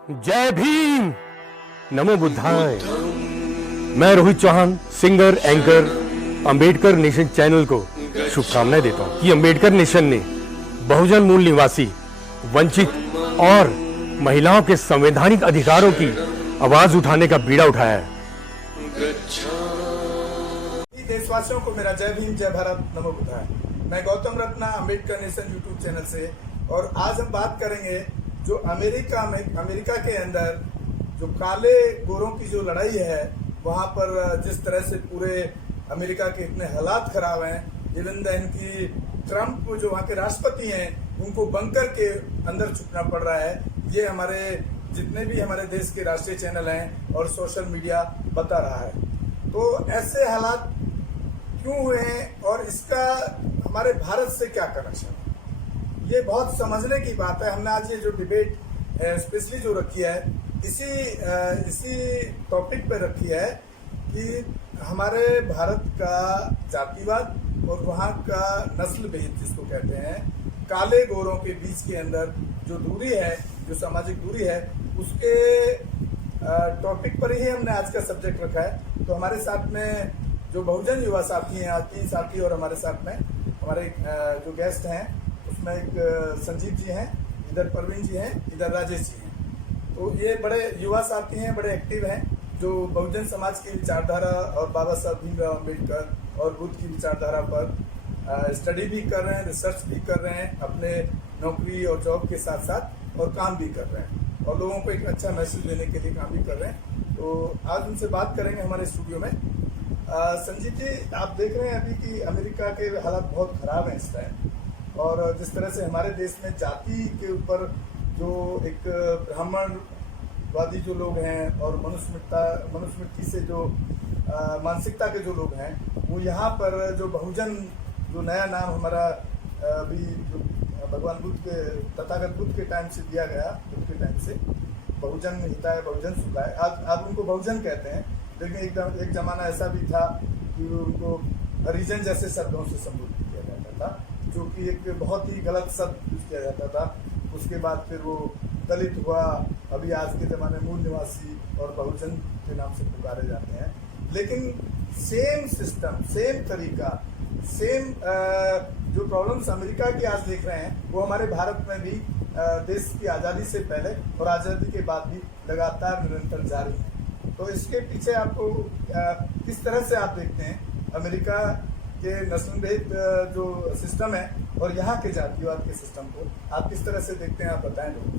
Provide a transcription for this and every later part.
जय भीम, नमो बुद्धाय। मैं Rohit Chauhan, singer, anchor, Ambedkar nation channel को शुभकामनाएं देता हूं कि अंबेडकर नेशन ने बहुजन मूल निवासी, वंचित और महिलाओं के संवैधानिक अधिकारों की आवाज उठाने का बीड़ा उठाया है। देशवासियों को मेरा जय भीम, जय भारत, नमो बुद्धाय। मैं Gautam Ratna, Ambedkar nation YouTube channel से, और आज हम बात करेंगे जो अमेरिका के अंदर जो काले गोरों की जो लड़ाई है, वहाँ पर जिस तरह से पूरे अमेरिका के इतने हालात खराब हैं। इवन इनकी ट्रम्प जो वहाँ के राष्ट्रपति हैं, उनको बंकर के अंदर छुपना पड़ रहा है। ये हमारे जितने भी हमारे देश के राष्ट्रीय चैनल हैं और सोशल मीडिया बता रहा है। तो ऐसे हालात क्यों हुए हैं और इसका हमारे भारत से क्या कनेक्शन है, ये बहुत समझने की बात है। हमने आज ये जो डिबेट स्पेशली जो रखी है, इसी टॉपिक पे रखी है कि हमारे भारत का जातिवाद और वहाँ का नस्ल भेद जिसको कहते हैं, काले गोरों के बीच के अंदर जो दूरी है, जो सामाजिक दूरी है, उसके टॉपिक पर ही हमने आज का सब्जेक्ट रखा है। तो हमारे साथ में जो बहुजन युवा साथी हैं, आज 3 साथी, और हमारे साथ में हमारे जो गेस्ट हैं, उसमें एक संजीव जी हैं, इधर परवीन जी हैं, इधर राजेश जी हैं। तो ये बड़े युवा साथी हैं, बड़े एक्टिव हैं, जो बहुजन समाज की विचारधारा और बाबा साहब भीमराव अम्बेडकर और बुद्ध की विचारधारा पर स्टडी भी कर रहे हैं, रिसर्च भी कर रहे हैं, अपने नौकरी और जॉब के साथ साथ, और काम भी कर रहे हैं, और लोगों को एक अच्छा मैसेज देने के लिए काम भी कर रहे हैं। तो आज उनसे बात करेंगे हमारे स्टूडियो में। संजीव जी, आप देख रहे हैं अभी कि अमेरिका के हालात बहुत खराब हैं इस टाइम, और जिस तरह से हमारे देश में जाति के ऊपर जो एक ब्राह्मणवादी जो लोग हैं और मनुस्मृति से जो मानसिकता के जो लोग हैं, वो यहाँ पर जो बहुजन, जो नया नाम हमारा अभी जो भगवान बुद्ध के, तथागत बुद्ध के टाइम से दिया गया, बुद्ध के टाइम से बहुजन हिताय बहुजन सुखाय, आज उनको बहुजन कहते हैं। लेकिन एक जमाना ऐसा भी था कि उनको हरिजन जैसे शब्दों से संबोधित किया जाता था, जो कि एक बहुत ही गलत शब्द यूज किया जाता था। उसके बाद फिर वो दलित हुआ, अभी आज के ज़माने मूल निवासी और बहुजन के नाम से पुकारे जाते हैं। लेकिन सेम सिस्टम, सेम तरीका, सेम जो प्रॉब्लम्स अमेरिका की आज देख रहे हैं, वो हमारे भारत में भी देश की आज़ादी से पहले और आज़ादी के बाद भी लगातार निरंतर जारी है। तो इसके पीछे आपको किस तरह से आप देखते हैं अमेरिका के नस्लभेद जो सिस्टम है और यहाँ के जातिवाद के सिस्टम को आप किस तरह से देखते हैं, आप बताएं लोगों।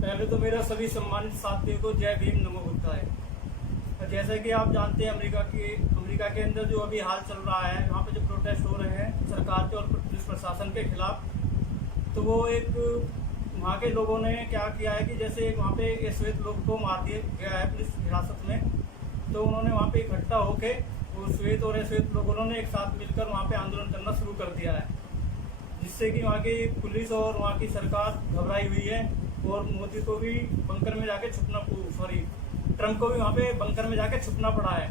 पहले तो मेरा सभी सम्मानित साथियों को जय भीम, नमो बुद्धाय। जैसा कि आप जानते हैं, अमेरिका के अंदर जो अभी हाल चल रहा है, वहाँ पे जो प्रोटेस्ट हो रहे हैं सरकार के और पुलिस प्रशासन के खिलाफ, तो वो एक वहाँ के लोगों ने क्या किया है कि जैसे वहाँ पे श्वेत लोग को मार दिया गया है पुलिस हिरासत में, तो उन्होंने वहाँ पे इकट्ठा होके वो श्वेत और अश्वेत लोगों ने एक साथ मिलकर वहाँ पे आंदोलन करना शुरू कर दिया है, जिससे कि वहाँ की पुलिस और वहाँ की सरकार घबराई हुई है, और मोदी को भी बंकर में जाके ट्रम्प को भी वहाँ पे बंकर में जाके छुपना पड़ा है।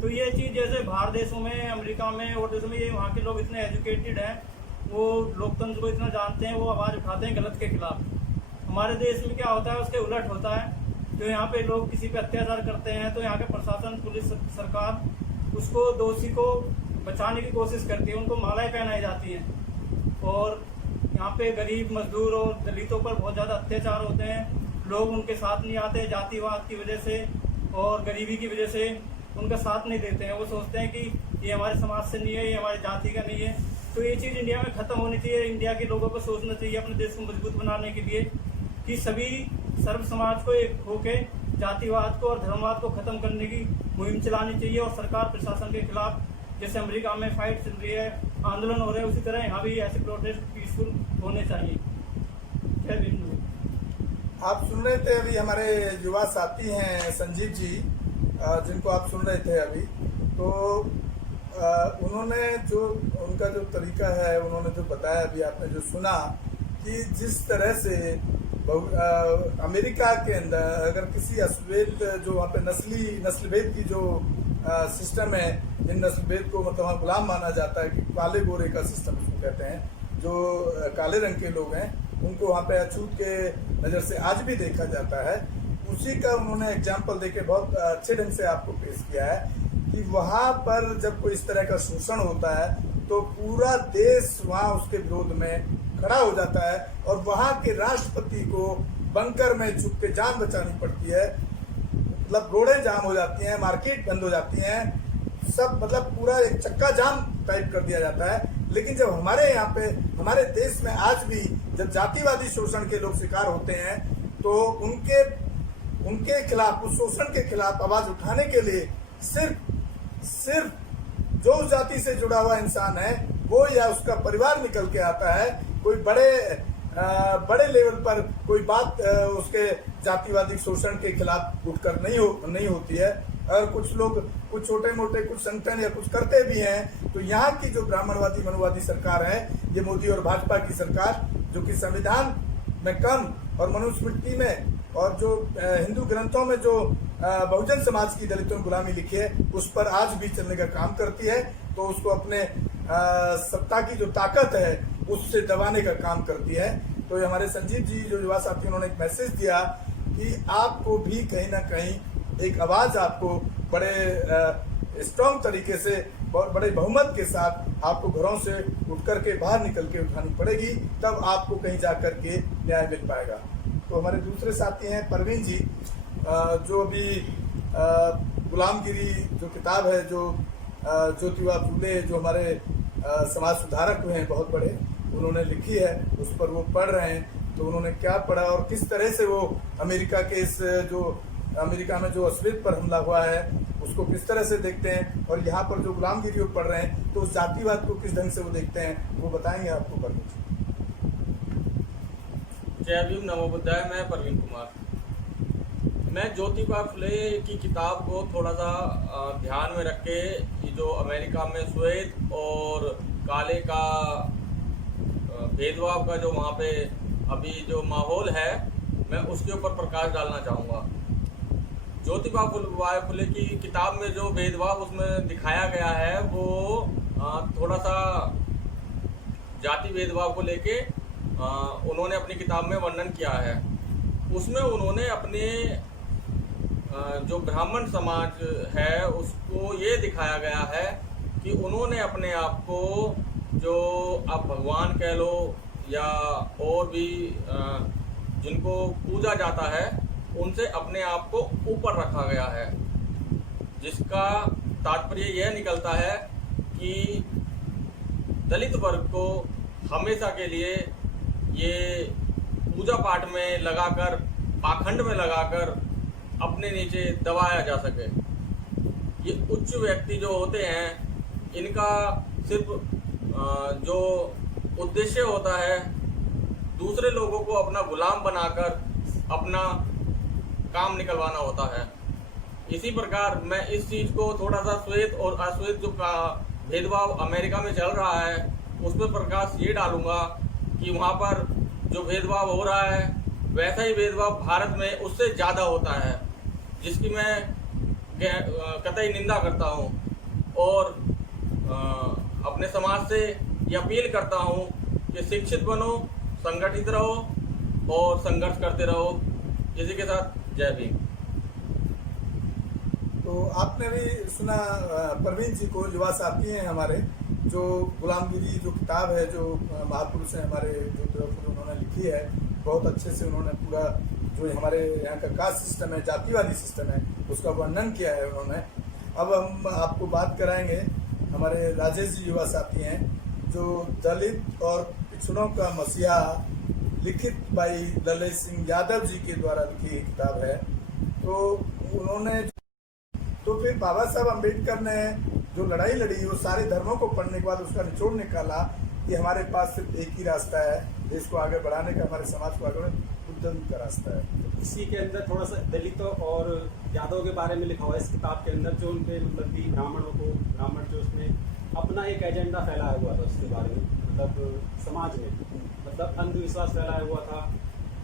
तो ये चीज़ जैसे बाहर देशों में, अमेरिका में और देशों में, ये वहाँ के लोग इतने एजुकेटेड हैं, वो लोकतंत्र को इतना जानते हैं, वो आवाज़ उठाते हैं गलत के खिलाफ। हमारे देश में क्या होता है, उसके उलट होता है। जो यहाँ पे लोग किसी पे अत्याचार करते हैं, तो यहाँ के प्रशासन, पुलिस, सरकार उसको, दोषी को बचाने की कोशिश करती है, उनको मालाएं पहनाई जाती हैं, और यहाँ पे गरीब, मजदूर और दलितों पर बहुत ज़्यादा अत्याचार होते हैं। लोग उनके साथ नहीं आते, जातिवाद की वजह से और गरीबी की वजह से उनका साथ नहीं देते हैं। वो सोचते हैं कि ये हमारे समाज से नहीं है, ये हमारी जाति का नहीं है। तो ये चीज़ इंडिया में ख़त्म होनी चाहिए। इंडिया के लोगों को सोचना चाहिए अपने देश को मजबूत बनाने के लिए कि सभी सर्व समाज को एक होके जातिवाद को और धर्मवाद को ख़त्म करने की मुहिम चलानी चाहिए, और सरकार प्रशासन के खिलाफ जैसे अमेरिका में फाइट चल रही है, आंदोलन हो रहे हैं, उसी तरह यहाँ भी ऐसे प्रोटेस्ट पीसफुल होने चाहिए। जय भीम। आप सुन रहे थे अभी हमारे युवा साथी हैं संजीव जी, जिनको आप सुन रहे थे अभी, तो उन्होंने जो उनका जो तरीका है, उन्होंने जो बताया, अभी आपने जो सुना कि जिस तरह से अमेरिका के अंदर अगर किसी अश्वेत, जो वहाँ पे नस्लभेद की जो सिस्टम है, इन नस्लभेद को मतलब वहाँ गुलाम माना जाता है कि काले गोरे का सिस्टम इसको कहते हैं, जो काले रंग के लोग हैं उनको वहाँ पे अछूत के नज़र से आज भी देखा जाता है, उसी का उन्होंने एग्जाम्पल देके बहुत अच्छे ढंग से आपको पेश किया है कि वहाँ पर जब कोई इस तरह का शोषण होता है तो पूरा देश वहाँ उसके विरोध में खड़ा हो जाता है और वहाँ के राष्ट्रपति को बंकर में छुप के जान बचानी पड़ती है। मतलब रोडें जाम हो जाती हैं, मार्केट बंद हो जाती हैं, सब मतलब पूरा एक चक्का जाम टाइप कर दिया जाता है। लेकिन जब हमारे यहाँ पे हमारे देश में आज भी जब जातिवादी शोषण के लोग शिकार होते हैं तो उनके खिलाफ, उस शोषण के खिलाफ आवाज उठाने के लिए सिर्फ जो उस जाति से जुड़ा हुआ इंसान है वो या उसका परिवार निकल के आता है। कोई बड़े लेवल पर कोई बात उसके जातिवादी शोषण के खिलाफ उठकर नहीं होती है। और कुछ लोग कुछ छोटे मोटे कुछ संगठन या कुछ करते भी हैं तो यहाँ की जो ब्राह्मणवादी मनुवादी सरकार है, ये मोदी और भाजपा की सरकार, जो कि संविधान में कम और मनुस्मृति में और जो हिंदू ग्रंथों में जो बहुजन समाज की दलितों की गुलामी लिखी है उस पर आज भी चलने का काम करती है, तो उसको अपने सत्ता की जो ताकत है उससे दबाने का काम करती है। तो ये हमारे संजीव जी जो युवा साथी, उन्होंने एक मैसेज दिया कि आपको भी कहीं ना कहीं एक आवाज आपको बड़े स्ट्रॉन्ग तरीके से बड़े बहुमत के साथ आपको घरों से उठ करके बाहर निकल के उठानी पड़ेगी, तब आपको कहीं जा करके न्याय मिल पाएगा। तो हमारे दूसरे साथी हैं परवीन जी, जो अभी गुलामगिरी जो किताब है जो ज्योतिबा फूले जो हमारे समाज सुधारक हुए हैं बहुत बड़े, उन्होंने लिखी है, उस पर वो पढ़ रहे हैं। तो उन्होंने क्या पढ़ा और किस तरह से वो अमेरिका में जो अश्लील पर हमला हुआ है उसको किस तरह से देखते हैं, और यहाँ पर जो गुलामगिरी पढ़ रहे हैं तो उस जातिवाद को किस ढंग से वो देखते हैं, वो बताएंगे आपको। परवीन जय भीम, नमो बुद्धाय। मैं परवीन कुमार। मैं ज्योतिबा फुले की किताब को थोड़ा सा ध्यान में रख के जो अमेरिका में श्वेत और काले का भेदभाव का जो वहाँ पे अभी जो माहौल है, मैं उसके ऊपर प्रकाश डालना चाहूँगा। ज्योतिबा फुले की किताब में जो भेदभाव उसमें दिखाया गया है वो थोड़ा सा जाति भेदभाव को लेके उन्होंने अपनी किताब में वर्णन किया है। उसमें उन्होंने अपने जो ब्राह्मण समाज है उसको ये दिखाया गया है कि उन्होंने अपने आप को, जो आप भगवान कह लो या और भी जिनको पूजा जाता है, उनसे अपने आप को ऊपर रखा गया है, जिसका तात्पर्य यह निकलता है कि दलित वर्ग को हमेशा के लिए ये पूजा पाठ में लगाकर, पाखंड में लगाकर अपने नीचे दबाया जा सके। ये उच्च व्यक्ति जो होते हैं, इनका सिर्फ जो उद्देश्य होता है दूसरे लोगों को अपना गुलाम बनाकर अपना काम निकलवाना होता है। इसी प्रकार मैं इस चीज़ को थोड़ा सा श्वेत और अश्वेत जो का भेदभाव अमेरिका में चल रहा है उस पर प्रकाश ये डालूंगा कि वहाँ पर जो भेदभाव हो रहा है वैसा ही भेदभाव भारत में उससे ज़्यादा होता है, जिसकी मैं कतई निंदा करता हूँ और अपने समाज से ये अपील करता हूँ कि शिक्षित बनो, संगठित रहो और संघर्ष करते रहो। इसी के साथ जय भीम। तो आपने भी सुना परवीन जी को, युवा साथी हैं हमारे, जो गुलामगिरी जो किताब है जो महापुरुष हैं हमारे जो उन्होंने लिखी है, बहुत अच्छे से उन्होंने पूरा जो हमारे यहाँ का कास्ट सिस्टम है, जातिवादी सिस्टम है, उसका वर्णन किया है उन्होंने। अब हम आपको बात कराएंगे, हमारे राजेश जी युवा साथी हैं जो दलित और पिछड़ों का मसीहा लिखित भाई ललित सिंह यादव जी के द्वारा लिखी किताब है। तो फिर बाबा साहब अम्बेडकर ने जो लड़ाई लड़ी वो सारे धर्मों को पढ़ने के बाद उसका निचोड़ निकाला कि हमारे पास सिर्फ एक ही रास्ता है देश को आगे बढ़ाने का, हमारे समाज को आगे बढ़ाने का रास्ता है। इसी के अंदर थोड़ा सा दलितों और यादव के बारे में लिखा हुआ है इस किताब के अंदर, जो उनके मतलब कि ब्राह्मण जो उसमें अपना एक एजेंडा फैलाया हुआ था उसके बारे में, मतलब समाज में मतलब अंधविश्वास फैलाया हुआ था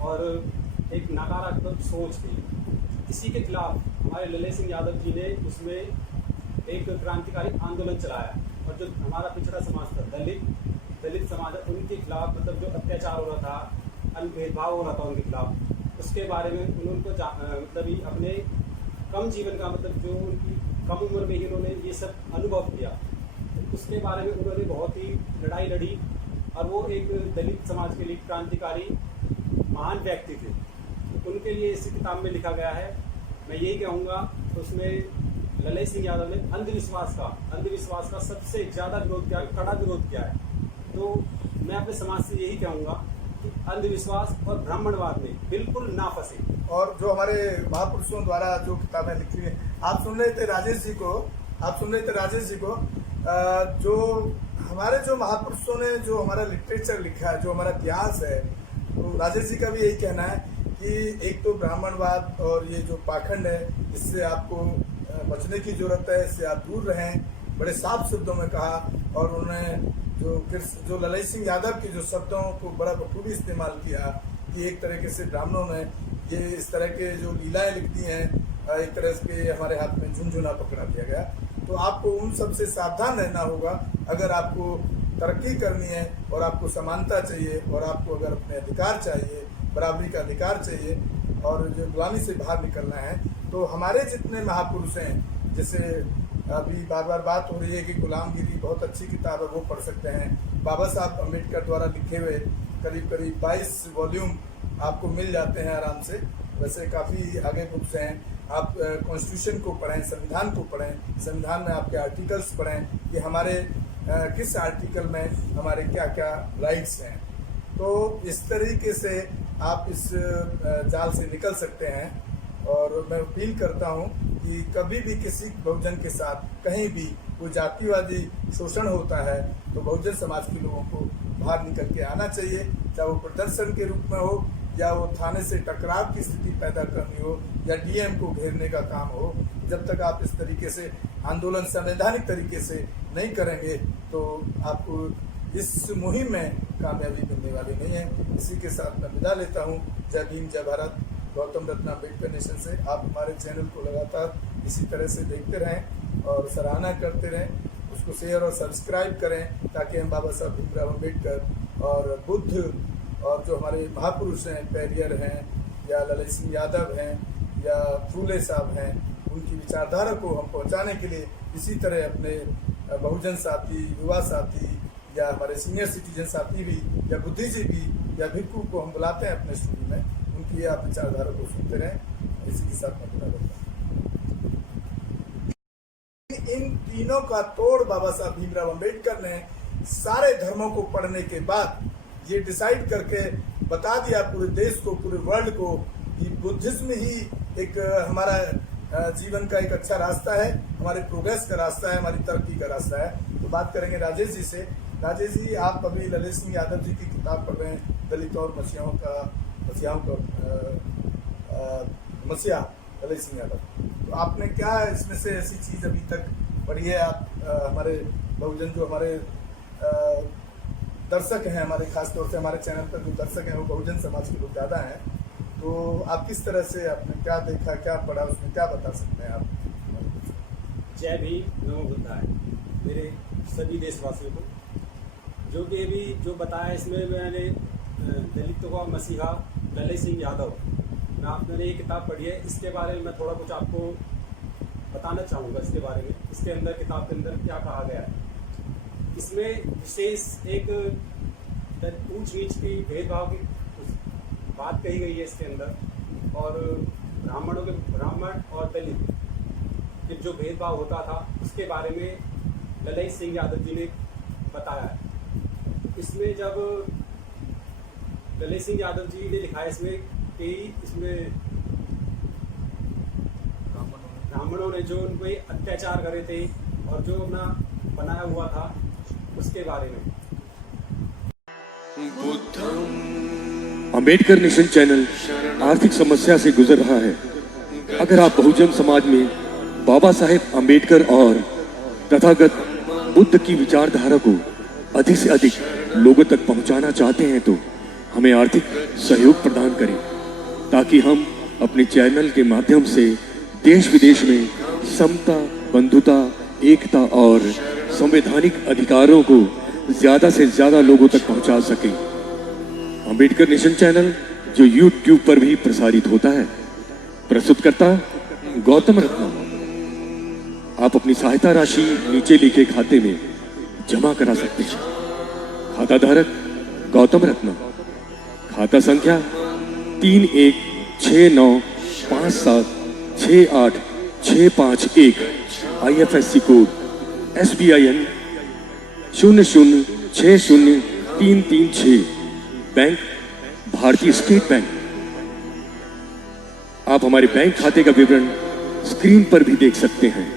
और एक नकारात्मक सोच थी। इसी के खिलाफ हमारे ललित सिंह यादव जी ने उसमें एक क्रांतिकारी आंदोलन चलाया और जो हमारा पिछड़ा समाज था, दलित समाज, उनके खिलाफ मतलब जो अत्याचार हो रहा था, भेदभाव हो रहा था उनके खिलाफ, उसके बारे में उनको मतलब ही अपने कम जीवन का मतलब जो उनकी कम उम्र में ही उन्होंने ये सब अनुभव किया, उसके बारे में उन्होंने बहुत ही लड़ाई लड़ी और वो एक दलित समाज के लिए क्रांतिकारी महान व्यक्ति थे। उनके लिए इस किताब में लिखा गया है। मैं यही कहूँगा, उसमें ललई सिंह यादव ने अंधविश्वास का सबसे ज़्यादा विरोध किया, कड़ा विरोध किया है। तो मैं अपने समाज से यही कहूँगा कि अंधविश्वास और ब्राह्मणवाद में बिल्कुल ना फंसे। और जो हमारे महापुरुषों द्वारा जो किताबें लिखी हैं, आप सुन रहे थे राजेश जी को, जो हमारे जो महापुरुषों ने जो हमारा लिटरेचर लिखा है, जो हमारा इतिहास है, तो राजेश जी का भी यही कहना है कि एक तो ब्राह्मणवाद और ये जो पाखंड है, इससे आपको बचने की जरूरत है, इससे आप दूर रहें, बड़े साफ शब्दों में कहा। और उन्होंने जो ललई सिंह यादव के जो शब्दों को बड़ा बखूबी इस्तेमाल किया कि एक तरीके से ब्राह्मणों ने ये इस तरह के जो लीलाएं लिख दी हैं, एक तरह से हमारे हाथ में झुनझुना पकड़ा दिया गया। तो आपको उन सबसे सावधान रहना होगा। अगर आपको तरक्की करनी है और आपको समानता चाहिए और आपको अगर अपने अधिकार चाहिए, बराबरी का अधिकार चाहिए और जो गुलामी से बाहर निकलना है, तो हमारे जितने महापुरुष हैं, जैसे अभी बार बार बात हो रही है कि गुलामगिरी बहुत अच्छी किताब है, वो पढ़ सकते हैं। बाबा साहब अम्बेडकर द्वारा लिखे हुए करीब 22 वॉल्यूम आपको मिल जाते हैं आराम से। वैसे काफ़ी आगे बुक्स हैं। आप कॉन्स्टिट्यूशन को पढ़ें, संविधान को पढ़ें, संविधान में आपके आर्टिकल्स पढ़ें कि हमारे किस आर्टिकल में हमारे क्या क्या राइट्स हैं। तो इस तरीके से आप इस जाल से निकल सकते हैं। और मैं अपील करता हूं कि कभी भी किसी बहुजन के साथ कहीं भी कोई जातिवादी शोषण होता है तो बहुजन समाज के लोगों को बाहर निकल के आना चाहिए, चाहे वो प्रदर्शन के रूप में हो या वो थाने से टकराव की स्थिति पैदा करनी हो या डीएम को घेरने का काम हो। जब तक आप इस तरीके से आंदोलन संवैधानिक तरीके से नहीं करेंगे तो आपको इस मुहिम में कामयाबी मिलने वाली नहीं है। इसी के साथ मैं विदा लेता हूँ। जय भीम, जय भारत। गौतम रत्न अम्बेडकर नेशन से। आप हमारे चैनल को लगातार इसी तरह से देखते रहें और सराहना करते रहें, उसको शेयर और सब्सक्राइब करें ताकि हम बाबा साहब भीमराव अम्बेडकर और बुद्ध और जो हमारे महापुरुष हैं, पेरियर हैं या ललई सिंह यादव हैं या फूले साहब हैं, उनकी विचारधारा को हम पहुंचाने के लिए इसी तरह अपने बहुजन साथी, युवा साथी या हमारे सीनियर सिटीजन साथी भी या बुद्धिजीवी या भिक्खु को हम बुलाते हैं अपने स्टूडियो में, उनकी आप विचारधारा को सुनते रहें। इसी के साथ मैं विदा करता हूं। इन तीनों का तोड़ बाबा साहब भीमराव अम्बेडकर ने सारे धर्मों को पढ़ने के बाद ये डिसाइड करके बता दिया पूरे देश को, पूरे वर्ल्ड को कि बुद्धिज्म ही एक हमारा जीवन का एक अच्छा रास्ता है, हमारे प्रोग्रेस का रास्ता है, हमारी तरक्की का रास्ता है। तो बात करेंगे राजेश जी से। राजेश जी, आप अभी ललई सिंह यादव जी की किताब पढ़ रहे हैं, दलित और मसीहा ललई सिंह यादव। तो आपने क्या इसमें से ऐसी चीज अभी तक पढ़ी है? आप हमारे बहुजन जो हमारे दर्शक हैं, हमारे खासतौर से हमारे चैनल पर जो दर्शक हैं वो बहुजन समाज के लोग ज़्यादा हैं, तो आप किस तरह से आपने क्या देखा, क्या पढ़ा, उसमें क्या बता सकते हैं आप? जय भीम, नमो बुद्धाय मेरे सभी देशवासियों को। जो कि अभी जो बताया इसमें मैंने दलितों का मसीहा ललई सिंह यादव, मैंने ये किताब पढ़ी है। इसके बारे में मैं थोड़ा कुछ आपको बताना चाहूँगा इसके बारे में। इसके अंदर किताब के अंदर क्या कहा गया है, इसमें विशेष एक ऊंच नीच की भेदभाव की बात कही गई है इसके अंदर। और ब्राह्मण और दलित के जो भेदभाव होता था उसके बारे में ललई सिंह यादव जी ने बताया है। इसमें जब ललई सिंह यादव जी ने लिखा है इसमें कि इसमें ब्राह्मणों ने जो उन पर अत्याचार करे थे और जो अपना बनाया हुआ था उसके बारे में। अम्बेडकर नेशन चैनल आर्थिक समस्या से गुजर रहा है। अगर आप बहुजन समाज में बाबा साहेब अम्बेडकर और तथागत बुद्ध की विचारधारा को अधिक से अधिक लोगों तक पहुंचाना चाहते हैं तो हमें आर्थिक सहयोग प्रदान करें ताकि हम अपने चैनल के माध्यम से देश विदेश में समता, बंधुता, एकता और संवैधानिक अधिकारों को ज्यादा से ज्यादा लोगों तक पहुंचा सकें। अंबेडकर नेशन चैनल जो यूट्यूब पर भी प्रसारित होता है। प्रस्तुतकर्ता गौतम रत्ना। आप अपनी सहायता राशि नीचे लिखे खाते में जमा करा सकते हैं। खाता धारक गौतम रत्ना। खाता संख्या 3169576865 IFSC कोड SBIN 0060336 बैंक भारतीय स्टेट बैंक। आप हमारे बैंक खाते का विवरण स्क्रीन पर भी देख सकते हैं।